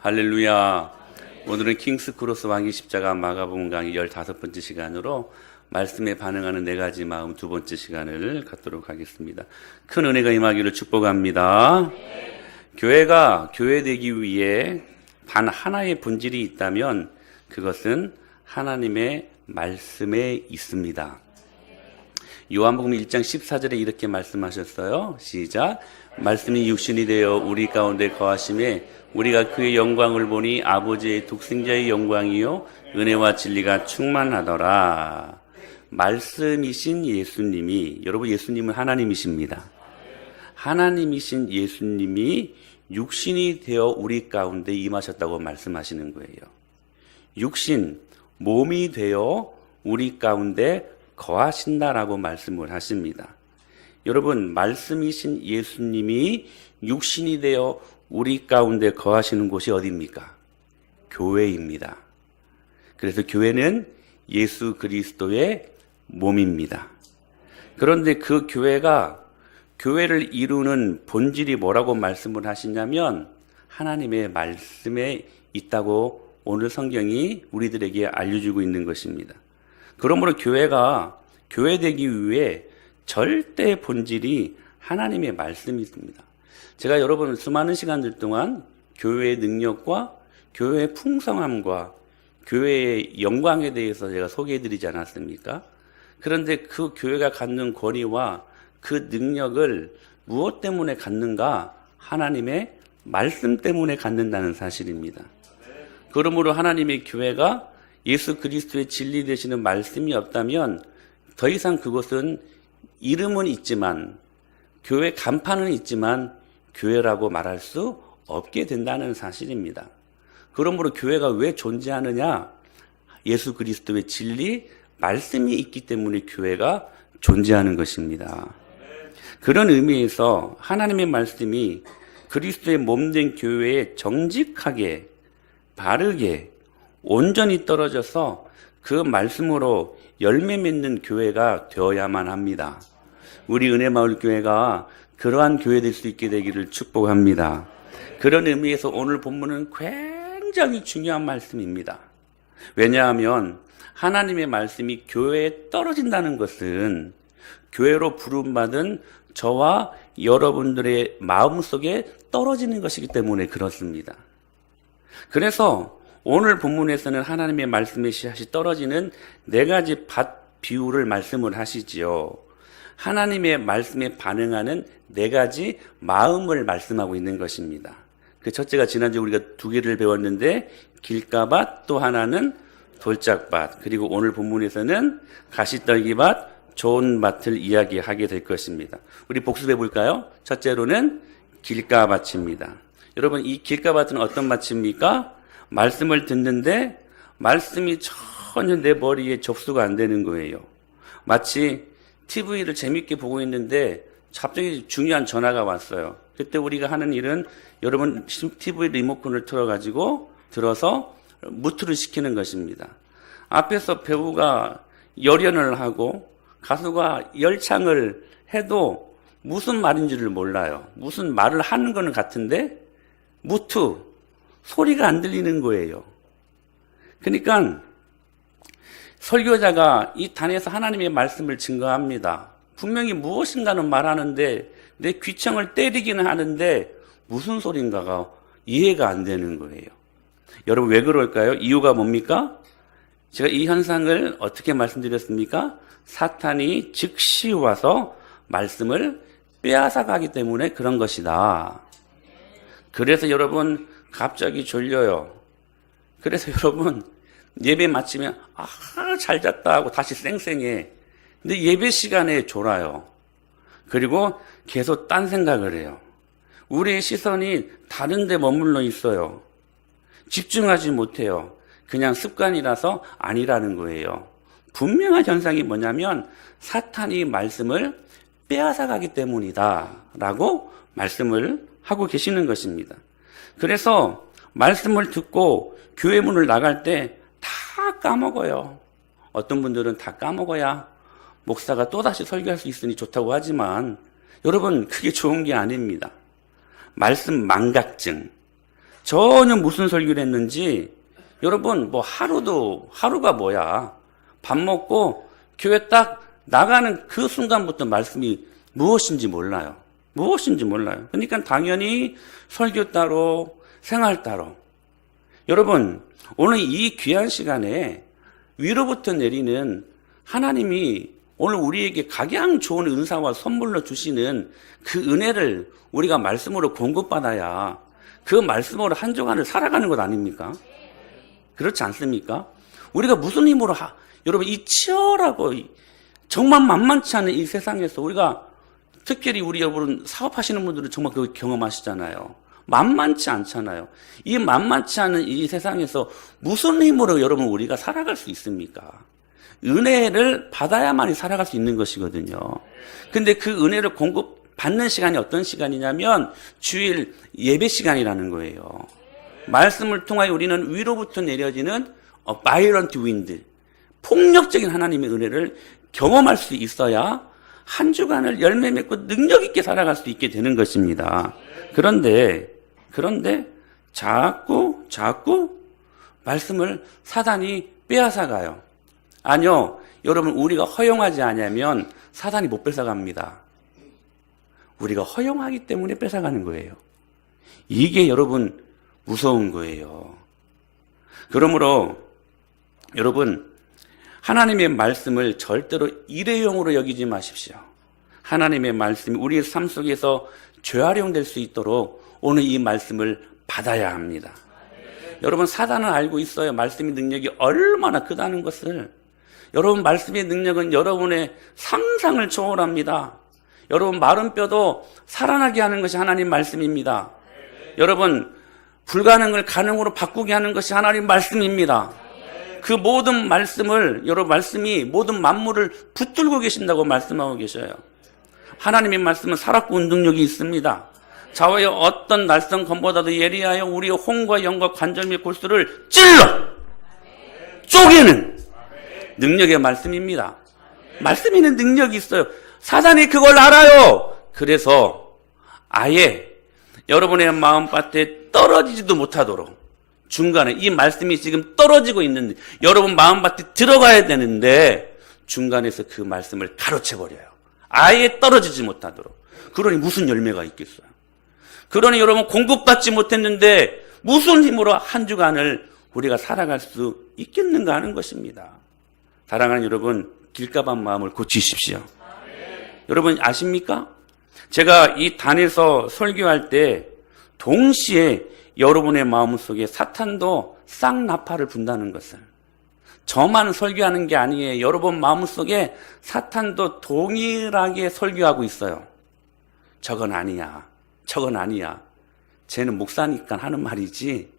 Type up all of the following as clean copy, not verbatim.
할렐루야. 오늘은 킹스크로스 왕기 십자가 마가복음 강의 15번째 시간으로 말씀에 반응하는 4가지 마음 2번째 시간을 갖도록 하겠습니다. 큰 은혜가 임하기를 축복합니다. 교회가 교회되기 위해 단 하나의 본질이 있다면 그것은 하나님의 말씀에 있습니다. 요한복음 1장 14절에 이렇게 말씀하셨어요. 시작. 말씀이 육신이 되어 우리 가운데 거하심에 우리가 그의 영광을 보니 아버지의 독생자의 영광이요 은혜와 진리가 충만하더라. 말씀이신 예수님이, 여러분 예수님은 하나님이십니다. 하나님이신 예수님이 육신이 되어 우리 가운데 임하셨다고 말씀하시는 거예요. 육신, 몸이 되어 우리 가운데 거하신다라고 말씀을 하십니다. 여러분, 말씀이신 예수님이 육신이 되어 우리 가운데 거하시는 곳이 어디입니까? 교회입니다. 그래서 교회는 예수 그리스도의 몸입니다. 그런데 그 교회를 이루는 본질이 뭐라고 말씀을 하시냐면 하나님의 말씀에 있다고 오늘 성경이 우리들에게 알려주고 있는 것입니다. 그러므로 교회가 교회되기 위해 절대 본질이 하나님의 말씀이 있습니다. 제가 여러분 수많은 시간들 동안 교회의 능력과 교회의 풍성함과 교회의 영광에 대해서 제가 소개해드리지 않았습니까? 그런데 그 교회가 갖는 권위와 그 능력을 무엇 때문에 갖는가? 하나님의 말씀 때문에 갖는다는 사실입니다. 그러므로 하나님의 교회가 예수 그리스도의 진리 되시는 말씀이 없다면 더 이상 그것은 이름은 있지만 교회 간판은 있지만 교회라고 말할 수 없게 된다는 사실입니다. 그러므로 교회가 왜 존재하느냐? 예수 그리스도의 진리, 말씀이 있기 때문에 교회가 존재하는 것입니다. 그런 의미에서 하나님의 말씀이 그리스도의 몸된 교회에 정직하게, 바르게, 온전히 떨어져서 그 말씀으로 열매 맺는 교회가 되어야만 합니다. 우리 은혜마을교회가 그러한 교회 될 수 있게 되기를 축복합니다. 그런 의미에서 오늘 본문은 굉장히 중요한 말씀입니다. 왜냐하면 하나님의 말씀이 교회에 떨어진다는 것은 교회로 부름받은 저와 여러분들의 마음속에 떨어지는 것이기 때문에 그렇습니다. 그래서 오늘 본문에서는 하나님의 말씀의 씨앗이 떨어지는 4가지 밭 비유를 말씀을 하시지요. 하나님의 말씀에 반응하는 4가지 마음을 말씀하고 있는 것입니다. 그 첫째가 지난주에 우리가 2개를 배웠는데 길가밭, 또 하나는 돌짝밭, 그리고 오늘 본문에서는 가시떨기밭, 좋은 밭을 이야기하게 될 것입니다. 우리 복습해 볼까요? 첫째로는 길가밭입니다. 여러분, 이 길가밭은 어떤 밭입니까? 말씀을 듣는데 말씀이 전혀 내 머리에 접수가 안 되는 거예요. 마치 TV를 재밌게 보고 있는데 갑자기 중요한 전화가 왔어요. 그때 우리가 하는 일은 여러분 TV 리모컨을 들어서 무트를 시키는 것입니다. 앞에서 배우가 열연을 하고 가수가 열창을 해도 무슨 말인지를 몰라요. 무슨 말을 하는 거는 같은데 무트, 소리가 안 들리는 거예요. 그러니까 설교자가 이 단에서 하나님의 말씀을 증거합니다. 분명히 무엇인가는 말하는데 내 귀청을 때리기는 하는데 무슨 소린가가 이해가 안 되는 거예요. 여러분 왜 그럴까요? 이유가 뭡니까? 제가 이 현상을 어떻게 말씀드렸습니까? 사탄이 즉시 와서 말씀을 빼앗아 가기 때문에 그런 것이다. 그래서 여러분 갑자기 졸려요. 그래서 여러분 예배 마치면 잘 잤다 하고 다시 쌩쌩해. 근데 예배 시간에 졸아요. 그리고 계속 딴 생각을 해요. 우리의 시선이 다른 데 머물러 있어요. 집중하지 못해요. 그냥 습관이라서 아니라는 거예요. 분명한 현상이 뭐냐면 사탄이 말씀을 빼앗아가기 때문이다 라고 말씀을 하고 계시는 것입니다. 그래서 말씀을 듣고 교회 문을 나갈 때 다 까먹어요. 어떤 분들은 다 까먹어야 목사가 또다시 설교할 수 있으니 좋다고 하지만 여러분 그게 좋은 게 아닙니다. 말씀 망각증, 전혀 무슨 설교를 했는지 여러분 뭐 하루가 뭐야. 밥 먹고 교회 딱 나가는 그 순간부터 말씀이 무엇인지 몰라요. 무엇인지 몰라요. 그러니까 당연히 설교 따로 생활 따로. 여러분 오늘 이 귀한 시간에 위로부터 내리는 하나님이 오늘 우리에게 각양 좋은 은사와 선물로 주시는 그 은혜를 우리가 말씀으로 공급받아야 그 말씀으로 한 주간을 살아가는 것 아닙니까? 그렇지 않습니까? 우리가 무슨 힘으로 여러분 이 치열하고 정말 만만치 않은 이 세상에서 우리가 특별히 우리 여러분 사업하시는 분들은 정말 그거 경험하시잖아요. 만만치 않잖아요. 이 만만치 않은 이 세상에서 무슨 힘으로 여러분 우리가 살아갈 수 있습니까? 은혜를 받아야만이 살아갈 수 있는 것이거든요. 근데 그 은혜를 공급받는 시간이 어떤 시간이냐면 주일 예배 시간이라는 거예요. 말씀을 통하여 우리는 위로부터 내려지는 violent wind, 폭력적인 하나님의 은혜를 경험할 수 있어야 한 주간을 열매 맺고 능력 있게 살아갈 수 있게 되는 것입니다. 그런데 자꾸 말씀을 사단이 빼앗아가요. 아니요, 여러분 우리가 허용하지 않으면 사단이 못 뺏어갑니다. 우리가 허용하기 때문에 뺏어가는 거예요. 이게 여러분 무서운 거예요. 그러므로 여러분 하나님의 말씀을 절대로 일회용으로 여기지 마십시오. 하나님의 말씀이 우리의 삶 속에서 재활용될 수 있도록 오늘 이 말씀을 받아야 합니다. 여러분 사단은 알고 있어요. 말씀의 능력이 얼마나 크다는 것을. 여러분 말씀의 능력은 여러분의 상상을 초월합니다. 여러분 마른 뼈도 살아나게 하는 것이 하나님 말씀입니다. 여러분 불가능을 가능으로 바꾸게 하는 것이 하나님 말씀입니다. 그 모든 말씀을 여러분 말씀이 모든 만물을 붙들고 계신다고 말씀하고 계셔요. 하나님의 말씀은 살았고 능력이 있습니다. 좌우의 어떤 날선 검보다도 예리하여 우리의 혼과 영과 관절 및 골수를 찔러 쪼개는 능력의 말씀입니다. 말씀에는 능력이 있어요. 사단이 그걸 알아요. 그래서 아예 여러분의 마음밭에 떨어지지도 못하도록 중간에 이 말씀이 지금 떨어지고 있는데 여러분 마음밭에 들어가야 되는데 중간에서 그 말씀을 가로채버려요. 아예 떨어지지 못하도록. 그러니 무슨 열매가 있겠어요? 그러니 여러분 공급받지 못했는데 무슨 힘으로 한 주간을 우리가 살아갈 수 있겠는가 하는 것입니다. 사랑하는 여러분, 길가반 마음을 고치십시오. 여러분 아십니까? 제가 이 단에서 설교할 때 동시에 여러분의 마음속에 사탄도 쌍나파를 분다는 것을, 저만 설교하는 게 아니에요. 여러분 마음속에 사탄도 동일하게 설교하고 있어요. 저건 아니야. 쟤는 목사니까 하는 말이지.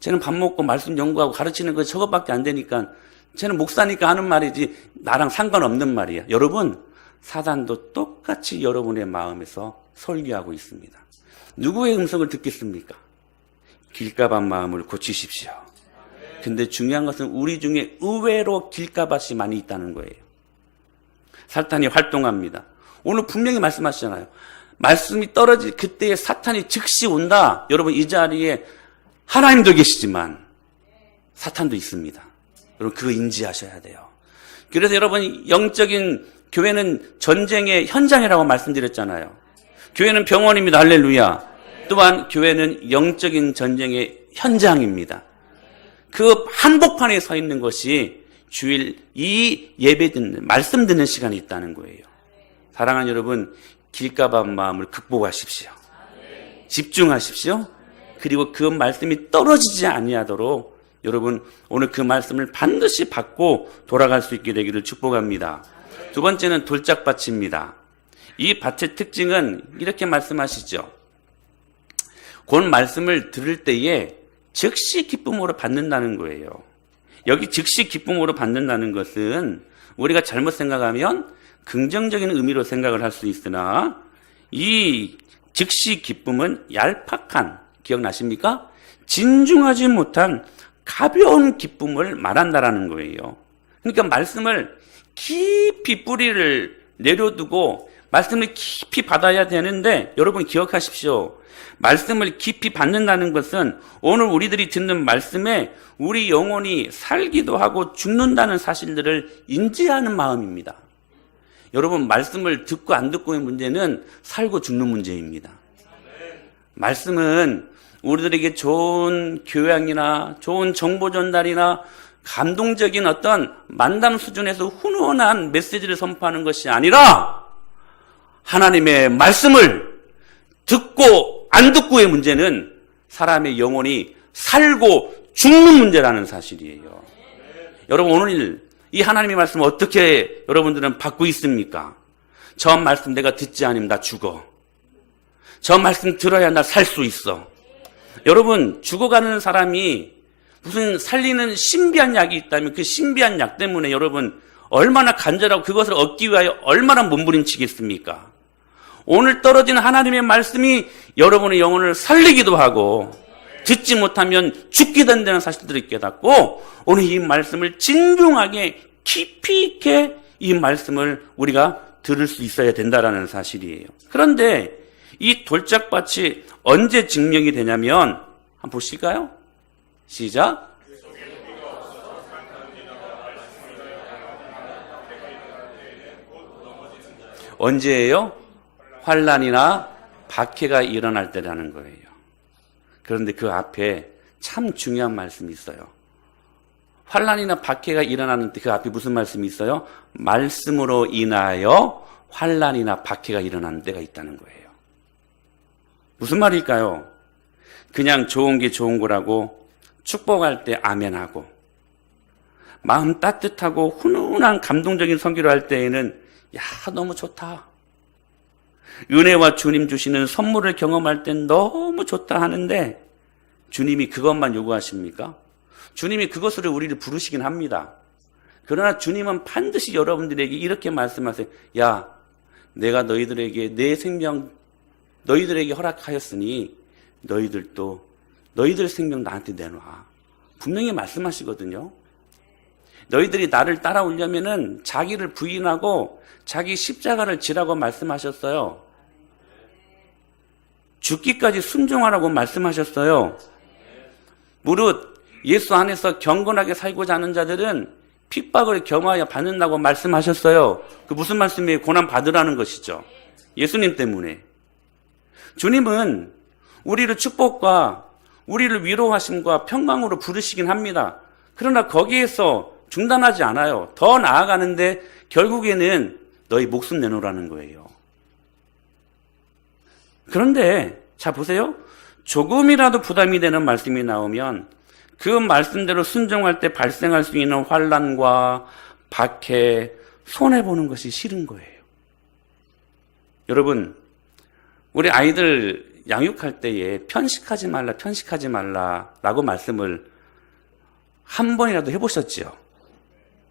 쟤는 밥 먹고 말씀 연구하고 가르치는 거 저것밖에 안 되니까 쟤는 목사니까 하는 말이지 나랑 상관없는 말이야. 여러분 사단도 똑같이 여러분의 마음에서 설교하고 있습니다. 누구의 음성을 듣겠습니까? 길가반 마음을 고치십시오. 근데 중요한 것은 우리 중에 의외로 길가밭이 많이 있다는 거예요. 사탄이 활동합니다. 오늘 분명히 말씀하시잖아요. 말씀이 떨어질 그때에 사탄이 즉시 온다. 여러분 이 자리에 하나님도 계시지만 사탄도 있습니다. 여러분 그거 인지하셔야 돼요. 그래서 여러분 영적인 교회는 전쟁의 현장이라고 말씀드렸잖아요. 교회는 병원입니다. 할렐루야. 또한 교회는 영적인 전쟁의 현장입니다. 그 한복판에 서 있는 것이 주일 이 예배 듣는 말씀 듣는 시간이 있다는 거예요. 사랑하는 여러분 길가반 마음을 극복하십시오. 집중하십시오. 그리고 그 말씀이 떨어지지 아니하도록 여러분 오늘 그 말씀을 반드시 받고 돌아갈 수 있게 되기를 축복합니다. 두 번째는 돌짝밭입니다. 이 밭의 특징은 이렇게 말씀하시죠. 곧 말씀을 들을 때에 즉시 기쁨으로 받는다는 거예요. 여기 즉시 기쁨으로 받는다는 것은 우리가 잘못 생각하면 긍정적인 의미로 생각을 할 수 있으나 이 즉시 기쁨은 얄팍한, 기억나십니까? 진중하지 못한 가벼운 기쁨을 말한다라는 거예요. 그러니까 말씀을 깊이 뿌리를 내려두고 말씀을 깊이 받아야 되는데 여러분 기억하십시오. 말씀을 깊이 받는다는 것은 오늘 우리들이 듣는 말씀에 우리 영혼이 살기도 하고 죽는다는 사실들을 인지하는 마음입니다. 여러분, 말씀을 듣고 안 듣고의 문제는 살고 죽는 문제입니다. 말씀은 우리들에게 좋은 교양이나 좋은 정보 전달이나 감동적인 어떤 만담 수준에서 훈훈한 메시지를 선포하는 것이 아니라 하나님의 말씀을 듣고 안 듣고의 문제는 사람의 영혼이 살고 죽는 문제라는 사실이에요. 여러분, 오늘 이 하나님의 말씀을 어떻게 여러분들은 받고 있습니까? 저 말씀 내가 듣지 않으면 나 죽어. 저 말씀 들어야 나 살 수 있어. 여러분, 죽어가는 사람이 무슨 살리는 신비한 약이 있다면 그 신비한 약 때문에 여러분 얼마나 간절하고 그것을 얻기 위하여 얼마나 몸부림치겠습니까? 오늘 떨어진 하나님의 말씀이 여러분의 영혼을 살리기도 하고 듣지 못하면 죽게 된다는 사실들을 깨닫고 오늘 이 말씀을 진중하게 깊이 있게 이 말씀을 우리가 들을 수 있어야 된다는 사실이에요. 그런데 이 돌짝밭이 언제 증명이 되냐면 한번 보실까요? 시작. 언제예요? 환난이나 박해가 일어날 때라는 거예요. 그런데 그 앞에 참 중요한 말씀이 있어요. 환난이나 박해가 일어나는 때 그 앞에 무슨 말씀이 있어요? 말씀으로 인하여 환난이나 박해가 일어나는 때가 있다는 거예요. 무슨 말일까요? 그냥 좋은 게 좋은 거라고 축복할 때 아멘하고 마음 따뜻하고 훈훈한 감동적인 선교를 할 때에는 야, 너무 좋다. 은혜와 주님 주시는 선물을 경험할 땐 너무 좋다 하는데 주님이 그것만 요구하십니까? 주님이 그것으로 우리를 부르시긴 합니다. 그러나 주님은 반드시 여러분들에게 이렇게 말씀하세요. 야, 내가 너희들에게 내 생명 너희들에게 허락하였으니 너희들도 너희들 생명 나한테 내놔. 분명히 말씀하시거든요. 너희들이 나를 따라오려면은 자기를 부인하고 자기 십자가를 지라고 말씀하셨어요. 죽기까지 순종하라고 말씀하셨어요. 무릇 예수 안에서 경건하게 살고자 하는 자들은 핍박을 겸하여 받는다고 말씀하셨어요. 그 무슨 말씀이에요? 고난 받으라는 것이죠. 예수님 때문에. 주님은 우리를 축복과 우리를 위로하심과 평강으로 부르시긴 합니다. 그러나 거기에서 중단하지 않아요. 더 나아가는데 결국에는 너희 목숨 내놓으라는 거예요. 그런데 자 보세요. 조금이라도 부담이 되는 말씀이 나오면 그 말씀대로 순종할 때 발생할 수 있는 환난과 박해, 손해보는 것이 싫은 거예요. 여러분, 우리 아이들 양육할 때에 편식하지 말라라고 말씀을 한 번이라도 해보셨죠?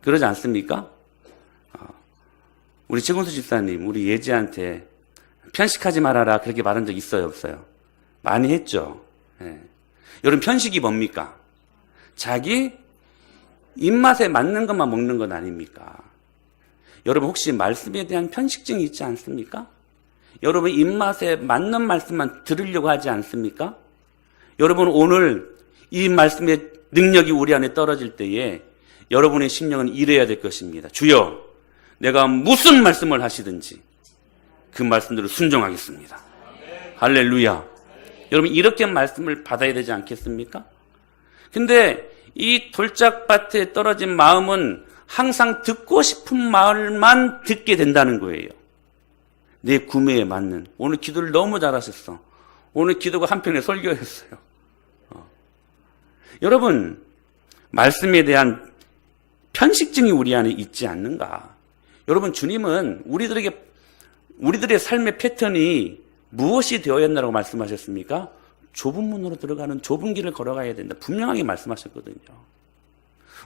그러지 않습니까? 우리 최근수 집사님, 우리 예지한테 편식하지 말아라 그렇게 말한 적 있어요, 없어요? 많이 했죠. 예. 여러분, 편식이 뭡니까? 자기 입맛에 맞는 것만 먹는 것 아닙니까? 여러분, 혹시 말씀에 대한 편식증이 있지 않습니까? 여러분, 입맛에 맞는 말씀만 들으려고 하지 않습니까? 여러분, 오늘 이 말씀의 능력이 우리 안에 떨어질 때에 여러분의 심령은 이래야 될 것입니다. 주여, 내가 무슨 말씀을 하시든지 그 말씀대로 순종하겠습니다. 할렐루야. 여러분, 이렇게 말씀을 받아야 되지 않겠습니까? 근데 이 돌짝밭에 떨어진 마음은 항상 듣고 싶은 말만 듣게 된다는 거예요. 내 구매에 맞는. 오늘 기도를 너무 잘하셨어. 오늘 기도가 한편의 설교였어요. 여러분, 말씀에 대한 편식증이 우리 안에 있지 않는가? 여러분, 주님은 우리들의 삶의 패턴이 무엇이 되어야 한다고 말씀하셨습니까? 좁은 문으로 들어가는 좁은 길을 걸어가야 된다. 분명하게 말씀하셨거든요.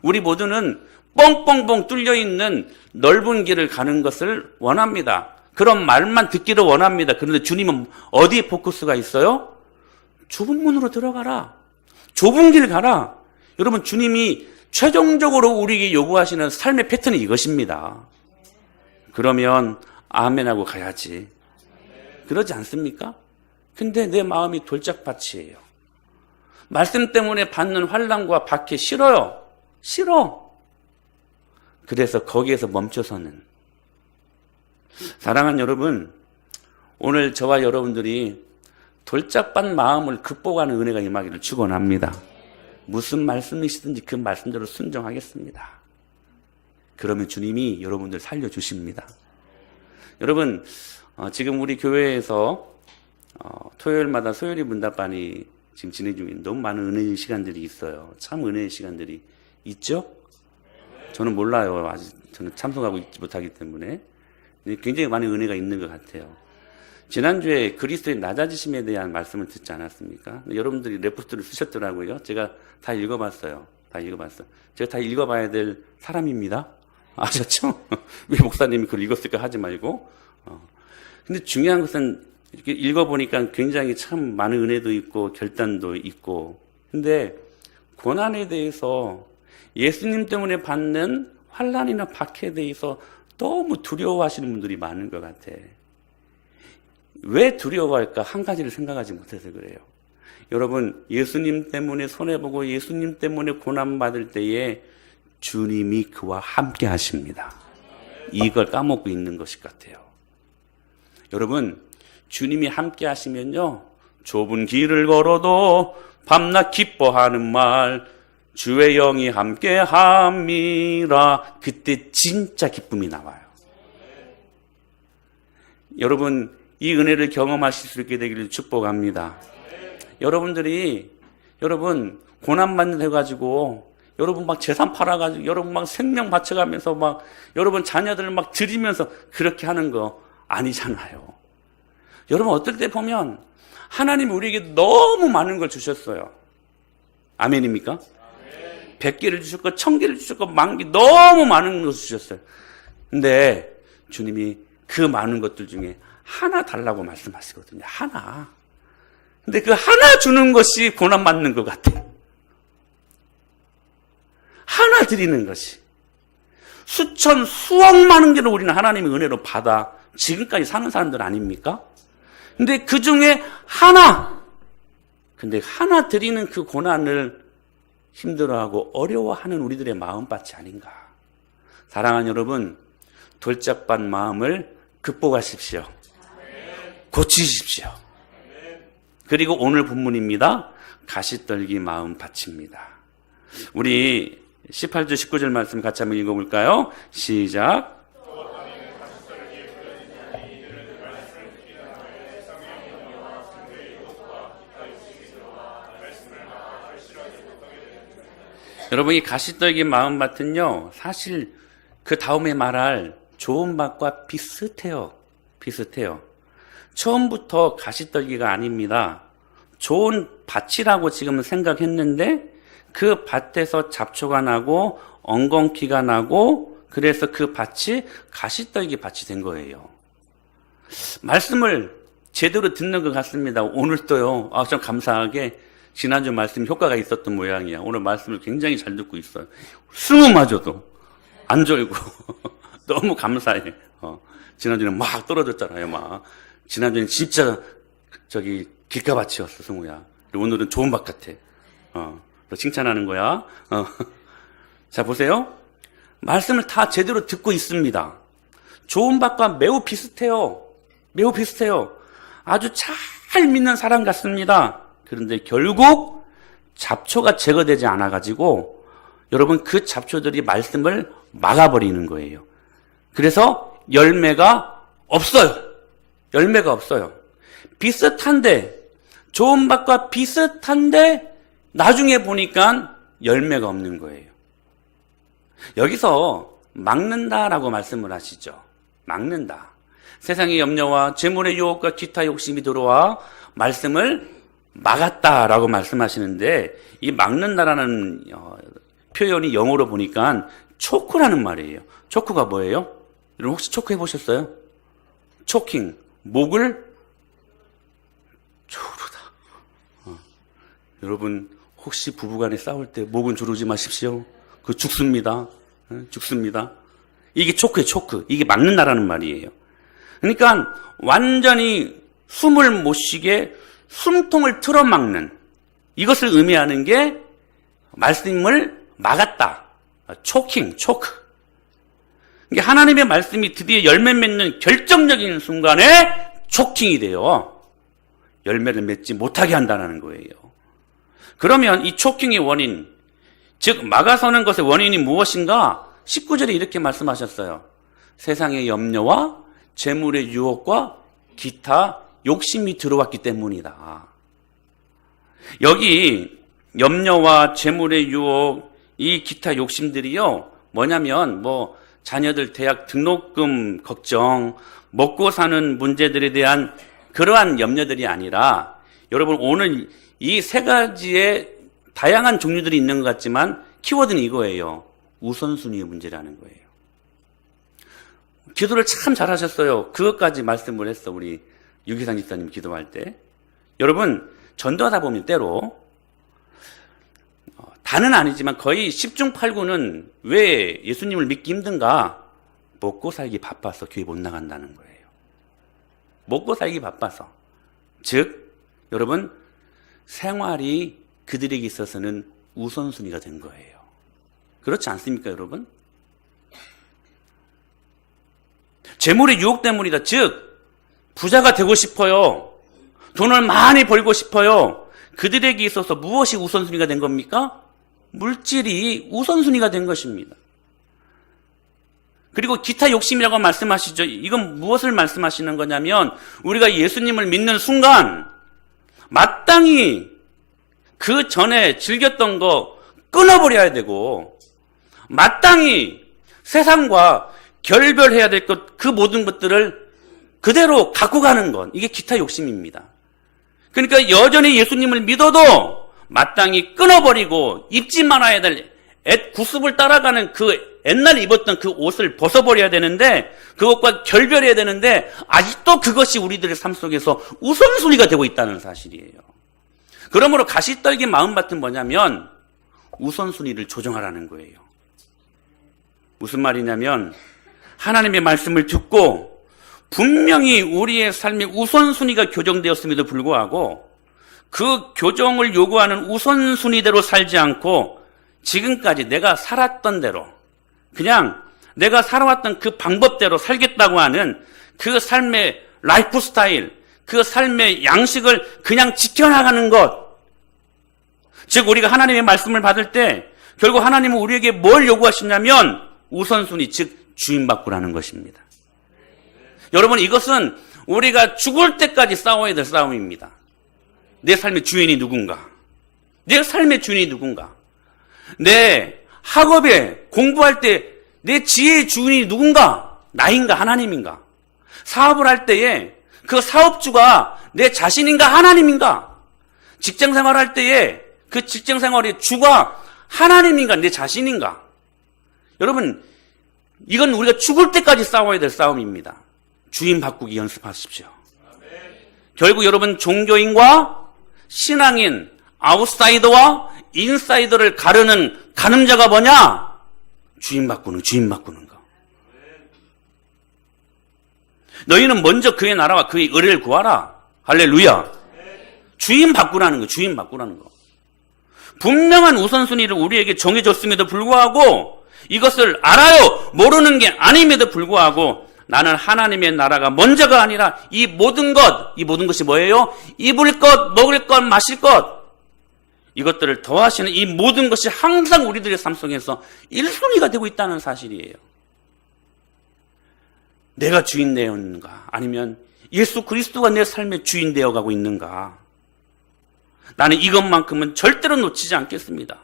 우리 모두는 뻥뻥뻥 뚫려있는 넓은 길을 가는 것을 원합니다. 그런 말만 듣기를 원합니다. 그런데 주님은 어디에 포커스가 있어요? 좁은 문으로 들어가라. 좁은 길 가라. 여러분, 주님이 최종적으로 우리에게 요구하시는 삶의 패턴이 이것입니다. 그러면 아멘하고 가야지. 그러지 않습니까? 근데 내 마음이 돌짝밭이에요. 말씀 때문에 받는 환난과 박해 싫어요. 싫어. 그래서 거기에서 멈춰서는. 사랑하는 여러분, 오늘 저와 여러분들이 돌짝밭 마음을 극복하는 은혜가 임하기를 축원합니다. 무슨 말씀이시든지 그 말씀대로 순종하겠습니다. 그러면 주님이 여러분들 살려주십니다. 여러분, 지금 우리 교회에서 토요일마다 소요리 문답반이 지금 진행 중인 너무 많은 은혜의 시간들이 있어요. 참 은혜의 시간들이 있죠? 저는 몰라요. 아직 저는 참석하고 있지 못하기 때문에. 굉장히 많은 은혜가 있는 것 같아요. 지난주에 그리스도의 낮아지심에 대한 말씀을 듣지 않았습니까? 여러분들이 레포트를 쓰셨더라고요. 제가 다 읽어봤어요. 제가 다 읽어봐야 될 사람입니다. 아셨죠? 왜 목사님이 그걸 읽었을까 하지 말고. 근데 중요한 것은 이렇게 읽어보니까 굉장히 참 많은 은혜도 있고 결단도 있고. 근데 고난에 대해서 예수님 때문에 받는 환난이나 박해에 대해서 너무 두려워하시는 분들이 많은 것 같아. 왜 두려워할까? 한 가지를 생각하지 못해서 그래요. 여러분, 예수님 때문에 손해보고 예수님 때문에 고난받을 때에 주님이 그와 함께 하십니다. 이걸 까먹고 있는 것일 것 같아요. 여러분, 주님이 함께 하시면요, 좁은 길을 걸어도 밤낮 기뻐하는 말, 주의 영이 함께 함이라. 그때 진짜 기쁨이 나와요. 여러분, 이 은혜를 경험하실 수 있게 되기를 축복합니다. 여러분 고난받는 해가지고 여러분 막 재산 팔아가지고 여러분 막 생명 바쳐가면서 막 여러분 자녀들을 막 드리면서 그렇게 하는 거 아니잖아요. 여러분 어떨 때 보면 하나님이 우리에게 너무 많은 걸 주셨어요. 아멘입니까? 100개를 주셨고 1000개를 주셨고 10,000개 너무 많은 것을 주셨어요. 근데 주님이 그 많은 것들 중에 하나 달라고 말씀하시거든요. 하나. 근데 그 하나 주는 것이 고난받는 것 같아. 하나 드리는 것이. 수천, 수억 많은 개를 우리는 하나님의 은혜로 받아 지금까지 사는 사람들 아닙니까? 근데 그 중에 하나. 근데 하나 드리는 그 고난을 힘들어하고 어려워하는 우리들의 마음밭이 아닌가. 사랑하는 여러분, 돌짝밭 마음을 극복하십시오. 고치십시오. 그리고 오늘 본문입니다. 가시떨기 마음밭입니다. 우리 18절 19절 말씀 같이 한번 읽어볼까요? 시작. 여러분, 이 가시떨기 마음밭은요, 사실 그 다음에 말할 좋은 밭과 비슷해요. 처음부터 가시떨기가 아닙니다. 좋은 밭이라고 지금 생각했는데 그 밭에서 잡초가 나고 엉겅퀴가 나고 그래서 그 밭이 가시떨기 밭이 된 거예요. 말씀을 제대로 듣는 것 같습니다. 오늘도요. 참 감사하게 지난주 말씀 효과가 있었던 모양이야. 오늘 말씀을 굉장히 잘 듣고 있어요. 승우마저도 안 졸고 너무 감사해. 지난주에는 막 떨어졌잖아요. 막 지난주에는 진짜 길가밭이었어, 승우야. 오늘은 좋은 밭 같아. 너 칭찬하는 거야. 자, 보세요. 말씀을 다 제대로 듣고 있습니다. 좋은 밭과 매우 비슷해요. 아주 잘 믿는 사람 같습니다. 그런데 결국 잡초가 제거되지 않아가지고 여러분 그 잡초들이 말씀을 막아버리는 거예요. 그래서 열매가 없어요. 비슷한데, 좋은 밭과 비슷한데 나중에 보니까 열매가 없는 거예요. 여기서 막는다라고 말씀을 하시죠. 막는다. 세상의 염려와 재물의 유혹과 기타 욕심이 들어와 말씀을 막았다라고 말씀하시는데, 이 막는다라는 표현이 영어로 보니까 초크라는 말이에요. 초크가 뭐예요? 여러분 혹시 초크 해보셨어요? 초킹, 목을 조르다. 여러분 혹시 부부간에 싸울 때 목은 조르지 마십시오. 그거 죽습니다. 이게 초크예요, 초크. 이게 막는다라는 말이에요. 그러니까 완전히 숨을 못 쉬게 숨통을 틀어막는 이것을 의미하는 게 말씀을 막았다. 초크. 이게 하나님의 말씀이 드디어 열매 맺는 결정적인 순간에 초킹이 돼요. 열매를 맺지 못하게 한다는 거예요. 그러면 이 초킹의 원인, 즉 막아서는 것의 원인이 무엇인가? 19절에 이렇게 말씀하셨어요. 세상의 염려와 재물의 유혹과 기타 욕심이 들어왔기 때문이다. 여기 염려와 재물의 유혹, 이 기타 욕심들이요, 뭐냐면 자녀들 대학 등록금 걱정, 먹고 사는 문제들에 대한 그러한 염려들이 아니라, 여러분 오늘 이 세 가지의 다양한 종류들이 있는 것 같지만 키워드는 이거예요. 우선순위의 문제라는 거예요. 기도를 참 잘하셨어요. 그것까지 말씀을 했어, 우리 유기상 집사님 기도할 때. 여러분 전도하다 보면 때로 다는 아니지만 거의 10중 8구는 왜 예수님을 믿기 힘든가? 먹고 살기 바빠서 교회 못 나간다는 거예요. 먹고 살기 바빠서. 즉 여러분 생활이 그들에게 있어서는 우선순위가 된 거예요. 그렇지 않습니까, 여러분? 재물의 유혹 때문이다. 즉 부자가 되고 싶어요. 돈을 많이 벌고 싶어요. 그들에게 있어서 무엇이 우선순위가 된 겁니까? 물질이 우선순위가 된 것입니다. 그리고 기타 욕심이라고 말씀하시죠. 이건 무엇을 말씀하시는 거냐면 우리가 예수님을 믿는 순간 마땅히 그 전에 즐겼던 거 끊어버려야 되고 마땅히 세상과 결별해야 될 것, 그 모든 것들을 그대로 갖고 가는 것, 이게 기타 욕심입니다. 그러니까 여전히 예수님을 믿어도 마땅히 끊어버리고 입지 말아야 될 구습을 따라가는 그 옛날에 입었던 그 옷을 벗어버려야 되는데, 그것과 결별해야 되는데 아직도 그것이 우리들의 삶 속에서 우선순위가 되고 있다는 사실이에요. 그러므로 가시떨기 마음밭은 뭐냐면 우선순위를 조정하라는 거예요. 무슨 말이냐면 하나님의 말씀을 듣고 분명히 우리의 삶의 우선순위가 교정되었음에도 불구하고 그 교정을 요구하는 우선순위대로 살지 않고 지금까지 내가 살았던 대로, 그냥 내가 살아왔던 그 방법대로 살겠다고 하는 그 삶의 라이프 스타일, 그 삶의 양식을 그냥 지켜나가는 것. 즉 우리가 하나님의 말씀을 받을 때 결국 하나님은 우리에게 뭘 요구하시냐면 우선순위, 즉 주인 바꾸라는 것입니다. 여러분 이것은 우리가 죽을 때까지 싸워야 될 싸움입니다. 내 삶의 주인이 누군가? 내 삶의 주인이 누군가? 내 학업에 공부할 때 내 지혜의 주인이 누군가? 나인가 하나님인가? 사업을 할 때에 그 사업주가 내 자신인가 하나님인가? 직장생활 할 때에 그 직장생활의 주가 하나님인가 내 자신인가? 여러분 이건 우리가 죽을 때까지 싸워야 될 싸움입니다. 주인 바꾸기 연습하십시오. 결국 여러분 종교인과 신앙인, 아웃사이더와 인사이더를 가르는 가늠자가 뭐냐? 주인 바꾸는 거. 너희는 먼저 그의 나라와 그의 의를 구하라. 할렐루야. 주인 바꾸라는 거. 분명한 우선순위를 우리에게 정해줬음에도 불구하고 이것을 알아요, 모르는 게 아님에도 불구하고 나는 하나님의 나라가 먼저가 아니라 이 모든 것이 뭐예요? 입을 것, 먹을 것, 마실 것, 이것들을 더하시는 이 모든 것이 항상 우리들의 삶 속에서 1순위가 되고 있다는 사실이에요. 내가 주인 되었는가? 아니면 예수 그리스도가 내 삶의 주인 되어가고 있는가? 나는 이것만큼은 절대로 놓치지 않겠습니다.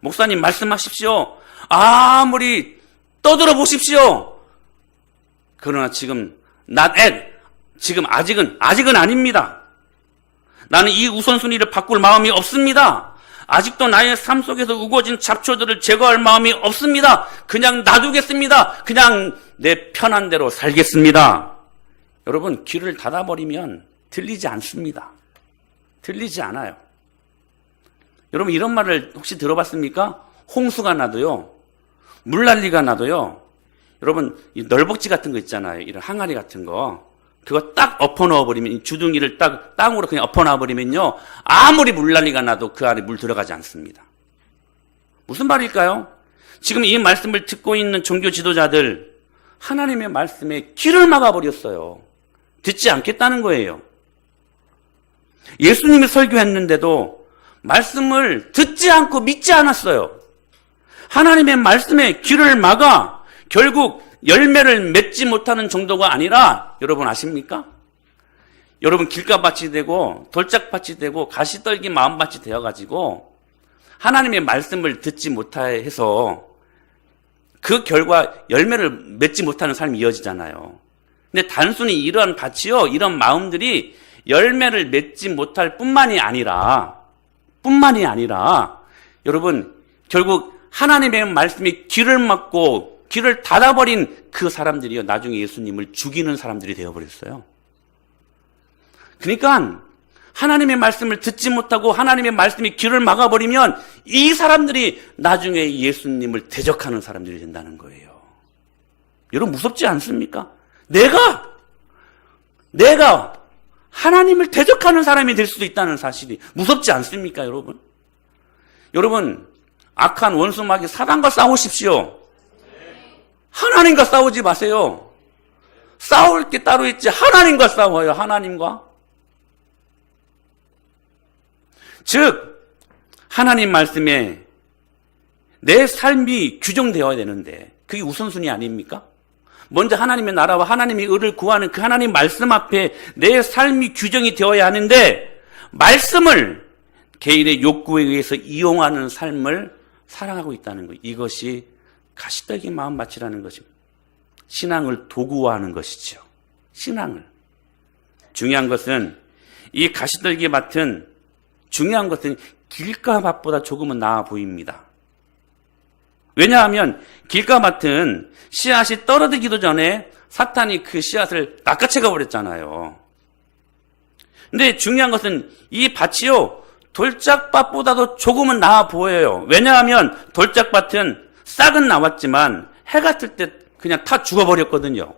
목사님 말씀하십시오. 아무리 떠들어 보십시오. 그러나 지금 지금 아직은 아닙니다. 나는 이 우선순위를 바꿀 마음이 없습니다. 아직도 나의 삶 속에서 우거진 잡초들을 제거할 마음이 없습니다. 그냥 놔두겠습니다. 그냥 내 편한 대로 살겠습니다. 여러분 귀를 닫아버리면 들리지 않습니다. 들리지 않아요. 여러분 이런 말을 혹시 들어봤습니까? 홍수가 나도요, 물난리가 나도요, 여러분 이 널벅지 같은 거 있잖아요. 이런 항아리 같은 거 그거 딱 엎어 넣어버리면, 주둥이를 딱 땅으로 그냥 엎어 놔버리면요, 아무리 물난리가 나도 그 안에 물 들어가지 않습니다. 무슨 말일까요? 지금 이 말씀을 듣고 있는 종교 지도자들, 하나님의 말씀에 귀를 막아버렸어요. 듣지 않겠다는 거예요. 예수님이 설교했는데도 말씀을 듣지 않고 믿지 않았어요. 하나님의 말씀에 귀를 막아 결국 열매를 맺지 못하는 정도가 아니라, 여러분 아십니까? 여러분 길가밭이 되고 돌짝밭이 되고 가시떨기 마음밭이 되어가지고 하나님의 말씀을 듣지 못해서 그 결과 열매를 맺지 못하는 삶이 이어지잖아요. 근데 단순히 이러한 밭이요, 이런 마음들이 열매를 맺지 못할 뿐만이 아니라 여러분 결국 하나님의 말씀에 귀를 막고 귀를 닫아버린 그 사람들이요, 나중에 예수님을 죽이는 사람들이 되어버렸어요. 그러니까 하나님의 말씀을 듣지 못하고 하나님의 말씀에 귀를 막아버리면 이 사람들이 나중에 예수님을 대적하는 사람들이 된다는 거예요. 여러분 무섭지 않습니까? 내가 하나님을 대적하는 사람이 될 수도 있다는 사실이 무섭지 않습니까, 여러분? 여러분, 악한 원수 마귀 사단과 싸우십시오. 하나님과 싸우지 마세요. 싸울 게 따로 있지, 하나님과 싸워요. 하나님과. 즉 하나님 말씀에 내 삶이 규정되어야 되는데 그게 우선순위 아닙니까? 먼저 하나님의 나라와 하나님의 의를 구하는 그 하나님 말씀 앞에 내 삶이 규정이 되어야 하는데, 말씀을 개인의 욕구에 의해서 이용하는 삶을 살아가고 있다는 거예요. 이것이 가시떨기 마음밭이라는 것입니다. 신앙을 도구화하는 것이죠. 신앙을. 중요한 것은 이 가시떨기 밭은 길가밭보다 조금은 나아 보입니다. 왜냐하면 길가밭은 씨앗이 떨어지기도 전에 사탄이 그 씨앗을 낚아채가 버렸잖아요. 근데 중요한 것은 이 밭이요, 돌짝밭보다도 조금은 나아 보여요. 왜냐하면 돌짝밭은 싹은 나왔지만 해가 뜰 때 그냥 다 죽어버렸거든요.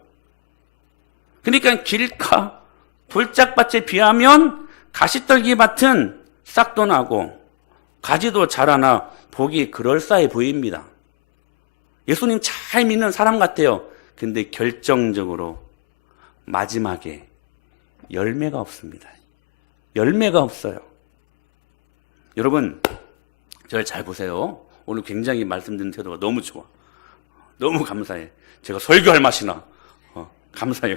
그러니까 길가 돌짝밭에 비하면 가시떨기 밭은 싹도 나고 가지도 자라나 보기 그럴싸해 보입니다. 예수님 잘 믿는 사람 같아요. 근데 결정적으로 마지막에 열매가 없습니다. 열매가 없어요. 여러분, 저를 잘 보세요. 오늘 굉장히 말씀드리는 태도가 너무 좋아. 너무 감사해. 제가 설교할 맛이나. 감사해.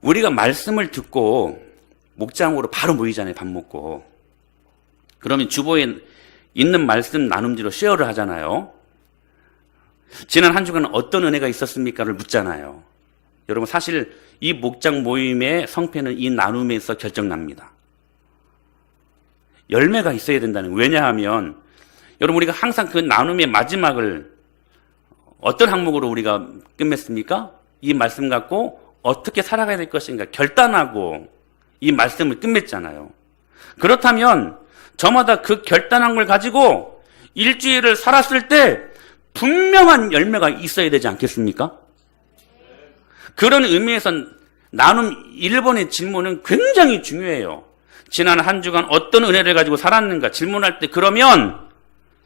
우리가 말씀을 듣고 목장으로 바로 모이잖아요. 밥 먹고. 그러면 주보에 있는 말씀 나눔지로 쉐어를 하잖아요. 지난 한 주간 어떤 은혜가 있었습니까를 묻잖아요. 여러분 사실 이 목장 모임의 성패는 이 나눔에서 결정납니다. 열매가 있어야 된다는 거예요. 왜냐하면 여러분 우리가 항상 그 나눔의 마지막을 어떤 항목으로 우리가 끝맺습니까? 이 말씀 갖고 어떻게 살아가야 될 것인가 결단하고 이 말씀을 끝맺잖아요. 그렇다면 저마다 그 결단한 걸 가지고 일주일을 살았을 때 분명한 열매가 있어야 되지 않겠습니까? 그런 의미에서 나눔 1번의 질문은 굉장히 중요해요. 지난 한 주간 어떤 은혜를 가지고 살았는가 질문할 때 그러면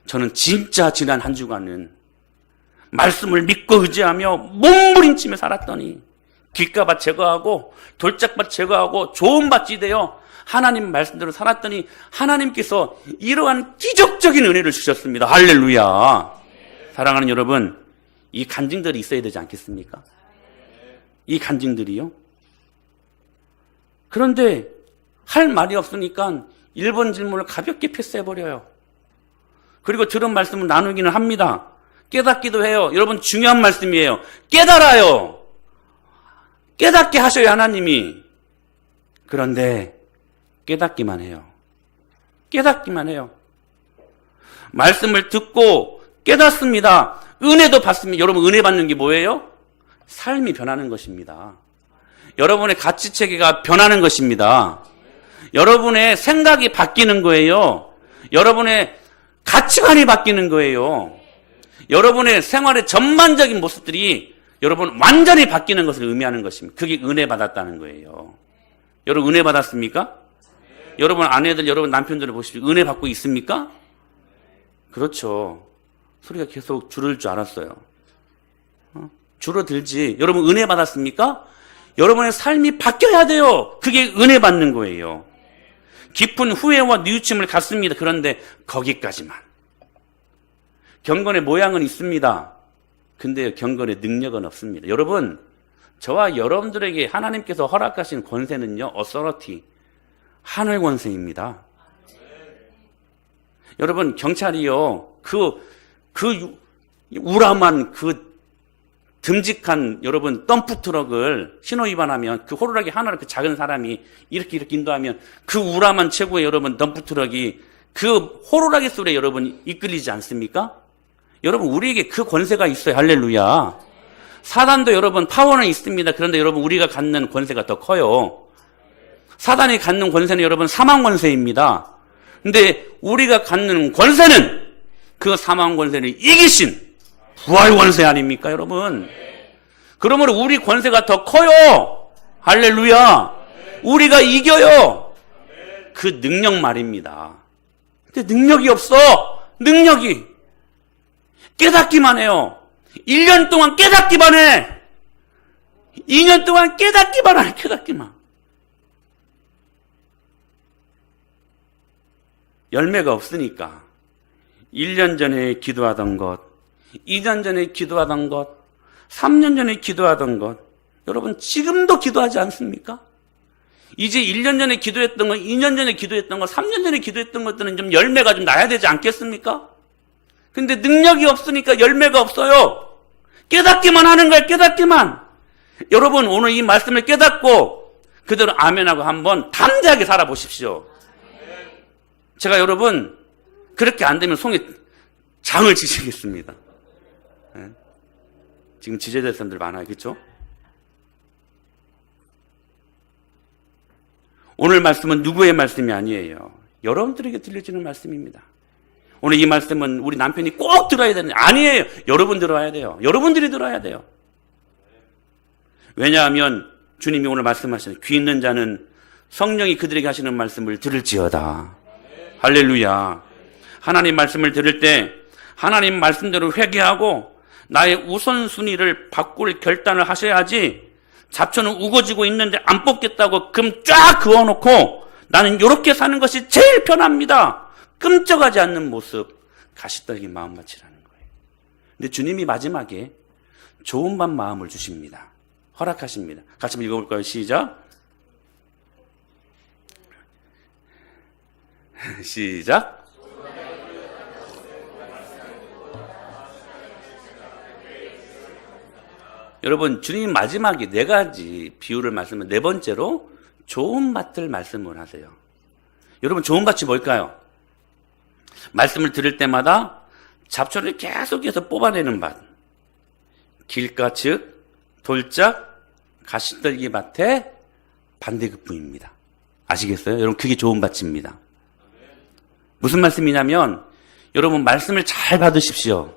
저는 진짜 지난 한 주간은 말씀을 믿고 의지하며 몸부림치며 살았더니 길가밭 제거하고 돌짝밭 제거하고 좋은 밭이 되어 하나님 말씀대로 살았더니 하나님께서 이러한 기적적인 은혜를 주셨습니다. 할렐루야. 사랑하는 여러분, 이 간증들이 있어야 되지 않겠습니까? 이 간증들이요. 그런데 할 말이 없으니까 1번 질문을 가볍게 패스해버려요. 그리고 들은 말씀을 나누기는 합니다. 깨닫기도 해요. 여러분 중요한 말씀이에요. 깨달아요. 깨닫게 하셔요, 하나님이. 그런데 깨닫기만 해요. 깨닫기만 해요. 말씀을 듣고 깨닫습니다. 은혜도 받습니다. 여러분 은혜 받는 게 뭐예요? 삶이 변하는 것입니다. 여러분의 가치체계가 변하는 것입니다. 여러분의 생각이 바뀌는 거예요. 여러분의 가치관이 바뀌는 거예요. 여러분의 생활의 전반적인 모습들이 여러분 완전히 바뀌는 것을 의미하는 것입니다. 그게 은혜 받았다는 거예요. 여러분 은혜 받았습니까? 여러분 아내들, 여러분 남편들을 보십시오. 은혜 받고 있습니까? 그렇죠. 소리가 계속 줄을 줄 알았어요. 줄어들지. 여러분 은혜 받았습니까? 여러분의 삶이 바뀌어야 돼요. 그게 은혜 받는 거예요. 깊은 후회와 뉘우침을 갖습니다. 그런데 거기까지만. 경건의 모양은 있습니다. 근데 경건의 능력은 없습니다. 여러분, 저와 여러분들에게 하나님께서 허락하신 권세는요, 어서러티, 하늘 권세입니다. 여러분, 경찰이요, 우람한 듬직한 여러분 덤프 트럭을 신호 위반하면 그 호루라기 하나를 그 작은 사람이 이렇게 인도하면 그 우람한 최고의 여러분 덤프 트럭이 그 호루라기 소리에 여러분 이끌리지 않습니까? 여러분 우리에게 그 권세가 있어요. 할렐루야. 사단도 여러분 파워는 있습니다. 그런데 여러분 우리가 갖는 권세가 더 커요. 사단이 갖는 권세는 여러분 사망 권세입니다. 근데 우리가 갖는 권세는 그 사망 권세를 이기신 부활 권세 아닙니까, 여러분? 그러므로 우리 권세가 더 커요. 할렐루야. 우리가 이겨요. 그 능력 말입니다. 근데 능력이 없어. 능력이. 깨닫기만 해요. 1년 동안 깨닫기만 해. 2년 동안 깨닫기만 해. 깨닫기만. 열매가 없으니까 1년 전에 기도하던 것, 2년 전에 기도하던 것, 3년 전에 기도하던 것, 여러분 지금도 기도하지 않습니까? 이제 1년 전에 기도했던 것, 2년 전에 기도했던 것, 3년 전에 기도했던 것들은 좀 열매가 좀 나야 되지 않겠습니까? 근데 능력이 없으니까 열매가 없어요. 깨닫기만 하는 거예요. 깨닫기만. 여러분 오늘 이 말씀을 깨닫고 그대로 아멘하고 한번 담대하게 살아보십시오. 제가 여러분 그렇게 안 되면 손에 장을 지시겠습니다. 네? 지금 지제될 사람들 많아요. 그렇죠? 오늘 말씀은 누구의 말씀이 아니에요. 여러분들에게 들려주는 말씀입니다. 오늘 이 말씀은 우리 남편이 꼭 들어야 되는 아니에요. 여러분 들어야 돼요. 여러분들이 들어야 돼요. 왜냐하면 주님이 오늘 말씀하시는 귀 있는 자는 성령이 그들에게 하시는 말씀을 들을지어다. 할렐루야. 하나님 말씀을 들을 때 하나님 말씀대로 회개하고 나의 우선순위를 바꿀 결단을 하셔야지 잡초는 우거지고 있는데 안 뽑겠다고 금 쫙 그어놓고 나는 이렇게 사는 것이 제일 편합니다. 끔쩍하지 않는 모습, 가시떨기 마음밭이라는 거예요. 근데 주님이 마지막에 좋은 반 마음을 주십니다. 허락하십니다. 같이 한번 읽어볼까요? 시작. 시작. 여러분 주님 마지막에 네 가지 비유를 말씀을 네 번째로 좋은 밭을 말씀을 하세요. 여러분 좋은 밭이 뭘까요? 말씀을 들을 때마다 잡초를 계속해서 뽑아내는 밭. 길가 즉 돌짝 가시떨기 밭의 반대급부입니다. 아시겠어요? 여러분 그게 좋은 밭입니다. 무슨 말씀이냐면 여러분 말씀을 잘 받으십시오.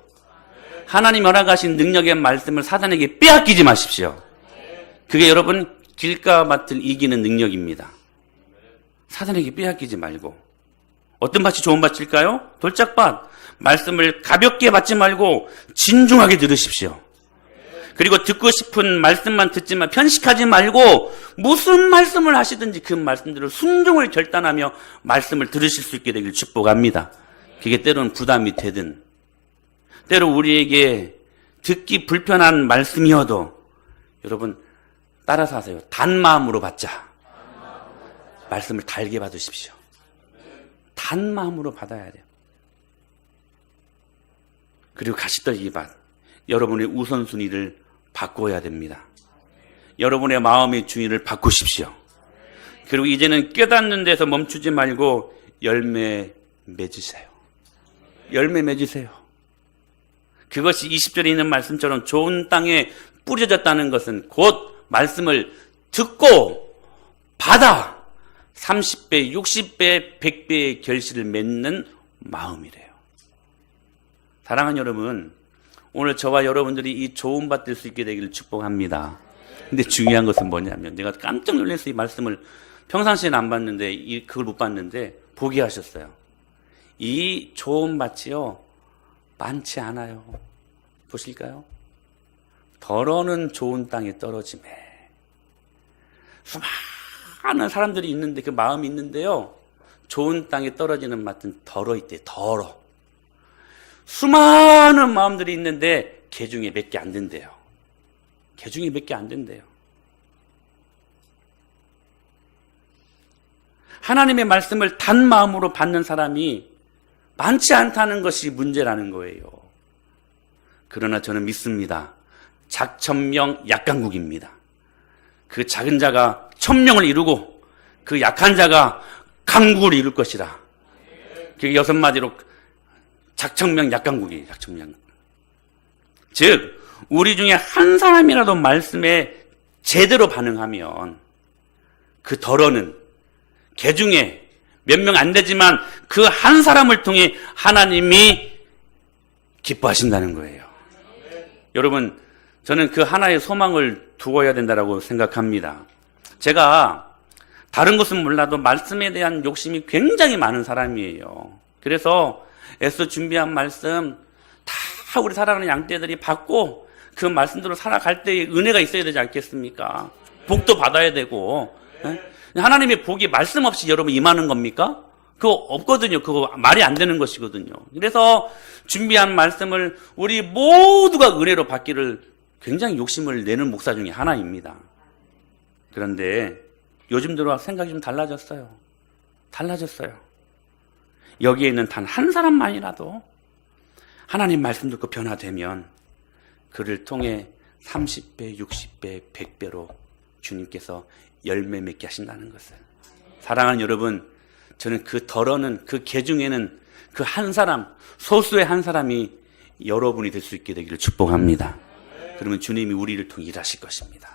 하나님 허락하신 능력의 말씀을 사단에게 빼앗기지 마십시오. 그게 여러분 길가밭을 이기는 능력입니다. 사단에게 빼앗기지 말고. 어떤 밭이 좋은 밭일까요? 돌짝밭. 말씀을 가볍게 받지 말고 진중하게 들으십시오. 그리고 듣고 싶은 말씀만 듣지만 편식하지 말고 무슨 말씀을 하시든지 그 말씀들을 순종을 결단하며 말씀을 들으실 수 있게 되길 축복합니다. 그게 때로는 부담이 되든 때로 우리에게 듣기 불편한 말씀이어도 여러분 따라서 하세요. 단 마음으로 받자. 말씀을 달게 받으십시오. 단 마음으로 받아야 돼요. 그리고 가시떨기 밭. 여러분의 우선순위를 바꿔야 됩니다. 여러분의 마음의 주인을 바꾸십시오. 그리고 이제는 깨닫는 데서 멈추지 말고 열매 맺으세요. 열매 맺으세요. 그것이 20절에 있는 말씀처럼 좋은 땅에 뿌려졌다는 것은 곧 말씀을 듣고 받아 30배, 60배, 100배의 결실을 맺는 마음이래요. 사랑하는 여러분, 오늘 저와 여러분들이 이 좋은 받을 수 있게 되기를 축복합니다. 근데 중요한 것은 뭐냐면, 내가 깜짝 놀라서 이 말씀을 평상시에는 안 봤는데, 그걸 못 봤는데 보게 하셨어요. 이 좋은 밭이요, 많지 않아요. 보실까요? 더러는 좋은 땅에 떨어지매. 수많은 사람들이 있는데, 그 마음이 있는데요, 좋은 땅에 떨어지는 밭은 덜어 있대. 덜어. 수많은 마음들이 있는데 개 중에 몇 개 안 된대요. 개 중에 몇 개 안 된대요. 하나님의 말씀을 단 마음으로 받는 사람이 많지 않다는 것이 문제라는 거예요. 그러나 저는 믿습니다. 작천명 약강국입니다. 그 작은 자가 천명을 이루고 그 약한 자가 강국을 이룰 것이라. 그게 6마디로 작천명 약강국이에요. 작천명. 즉 우리 중에 한 사람이라도 말씀에 제대로 반응하면 그 덜어는 개 중에 몇 명 안 되지만 그 한 사람을 통해 하나님이 기뻐하신다는 거예요. 여러분, 저는 그 하나의 소망을 두어야 된다고 생각합니다. 제가 다른 것은 몰라도 말씀에 대한 욕심이 굉장히 많은 사람이에요. 그래서 애써 준비한 말씀 다 우리 사랑하는 양떼들이 받고 그 말씀대로 살아갈 때에 은혜가 있어야 되지 않겠습니까? 복도 받아야 되고. 하나님의 복이 말씀 없이 여러분 임하는 겁니까? 그거 없거든요. 그거 말이 안 되는 것이거든요. 그래서 준비한 말씀을 우리 모두가 은혜로 받기를 굉장히 욕심을 내는 목사 중에 하나입니다. 그런데 요즘 들어 생각이 좀 달라졌어요. 여기에 있는 단 한 사람만이라도 하나님 말씀 듣고 변화되면 그를 통해 30배, 60배, 100배로 주님께서 열매 맺게 하신다는 것을. 사랑하는 여러분, 저는 그 덜어는 그 개 중에는 그 한 사람, 소수의 한 사람이 여러분이 될 수 있게 되기를 축복합니다. 그러면 주님이 우리를 통해 일하실 것입니다.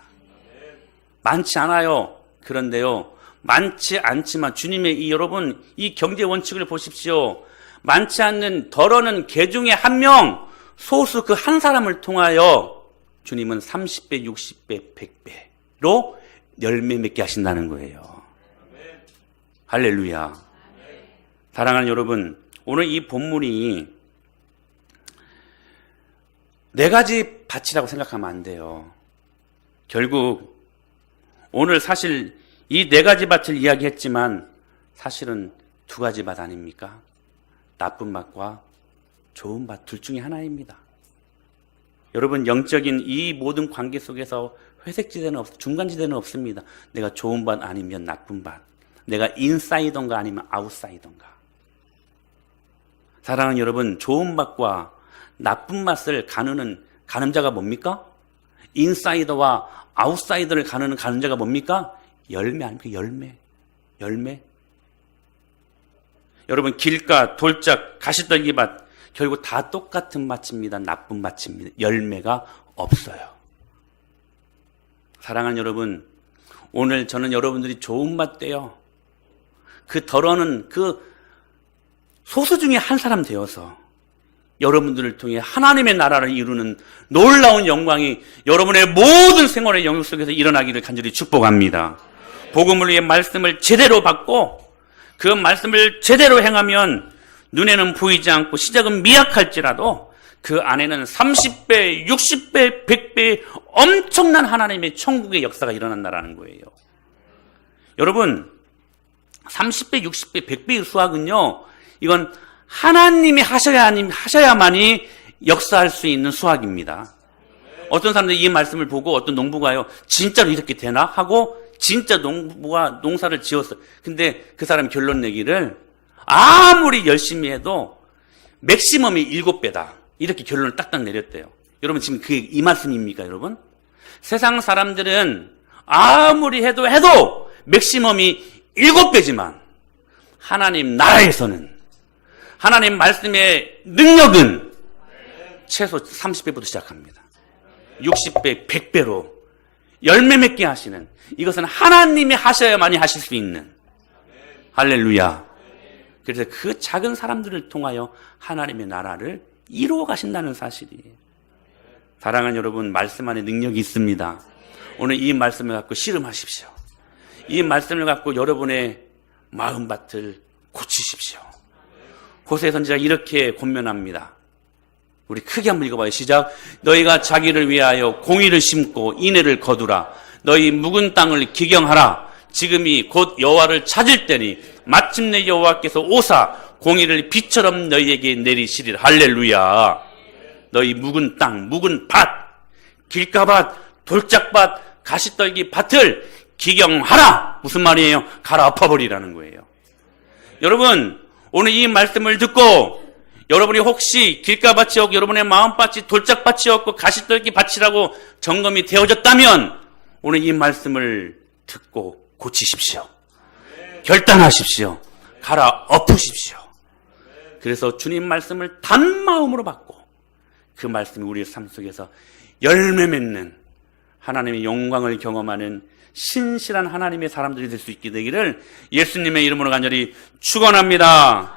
많지 않아요. 그런데요, 많지 않지만 주님의 이 여러분 이 경제 원칙을 보십시오. 많지 않는 덜어는 개 중에 한 명, 소수 그 한 사람을 통하여 주님은 30배, 60배, 100배로 열매 맺게 하신다는 거예요. 할렐루야. 사랑하는 여러분, 오늘 이 본문이 네 가지 밭이라고 생각하면 안 돼요. 결국 오늘 사실 이 네 가지 밭을 이야기했지만 사실은 두 가지 밭 아닙니까? 나쁜 밭과 좋은 밭 둘 중에 하나입니다. 여러분, 영적인 이 모든 관계 속에서 회색지대는 중간지대는 없습니다. 내가 좋은 밭 아니면 나쁜 밭, 내가 인사이더인가 아니면 아웃사이더인가. 사랑하는 여러분, 좋은 밭과 나쁜 밭을 가누는 가늠자가 뭡니까? 인사이더와 아웃사이더를 가누는 가늠자가 뭡니까? 열매 아닙니까? 열매. 여러분, 길가, 돌짝, 가시떨기밭 결국 다 똑같은 밭입니다. 나쁜 밭입니다. 열매가 없어요. 사랑하는 여러분, 오늘 저는 여러분들이 좋은 밭 돼요. 그 덜어는 그 소수 중에 한 사람 되어서 여러분들을 통해 하나님의 나라를 이루는 놀라운 영광이 여러분의 모든 생활의 영역 속에서 일어나기를 간절히 축복합니다. 복음을 위해 말씀을 제대로 받고 그 말씀을 제대로 행하면 눈에는 보이지 않고 시작은 미약할지라도 그 안에는 30배, 60배, 100배 엄청난 하나님의 천국의 역사가 일어난다는 거예요. 여러분, 30배, 60배, 100배의 수학은요, 이건 하나님이 하셔야만이 역사할 수 있는 수학입니다. 어떤 사람들이 이 말씀을 보고 어떤 농부가요, 진짜로 이렇게 되나? 하고 진짜 농부가 농사를 지었어요. 근데 그 사람이 결론 내기를 아무리 열심히 해도 맥시멈이 7배다. 이렇게 결론을 딱딱 내렸대요. 여러분, 지금 그게 이 말씀입니까, 여러분? 세상 사람들은 아무리 해도 맥시멈이 7배지만 하나님 나라에서는 하나님 말씀의 능력은 최소 30배부터 시작합니다. 60배, 100배로 열매 맺게 하시는, 이것은 하나님이 하셔야만이 하실 수 있는. 할렐루야. 그래서 그 작은 사람들을 통하여 하나님의 나라를 이루어 가신다는 사실이에요. 사랑하는 여러분, 말씀 안에 능력이 있습니다. 오늘 이 말씀을 갖고 씨름하십시오. 이 말씀을 갖고 여러분의 마음밭을 고치십시오. 호세아 선지자가 이렇게 권면합니다. 우리 크게 한번 읽어봐요. 시작. 너희가 자기를 위하여 공의를 심고 인애를 거두라. 너희 묵은 땅을 기경하라. 지금이 곧 여호와를 찾을 때니 마침내 여호와께서 오사 공의를 비처럼 너희에게 내리시리라. 할렐루야. 너희 묵은 땅, 묵은 밭, 길가밭, 돌짝밭, 가시떨기 밭을 기경하라. 무슨 말이에요? 갈아엎어버리라는 거예요. 여러분, 오늘 이 말씀을 듣고 여러분이 혹시 길가밭이었고 여러분의 마음밭이 돌짝밭이었고 가시떨기 밭이라고 점검이 되어졌다면 오늘 이 말씀을 듣고 고치십시오. 결단하십시오. 갈아엎으십시오. 그래서 주님 말씀을 단마음으로 받고 그 말씀이 우리의 삶 속에서 열매 맺는 하나님의 영광을 경험하는 신실한 하나님의 사람들이 될 수 있게 되기를 예수님의 이름으로 간절히 축원합니다.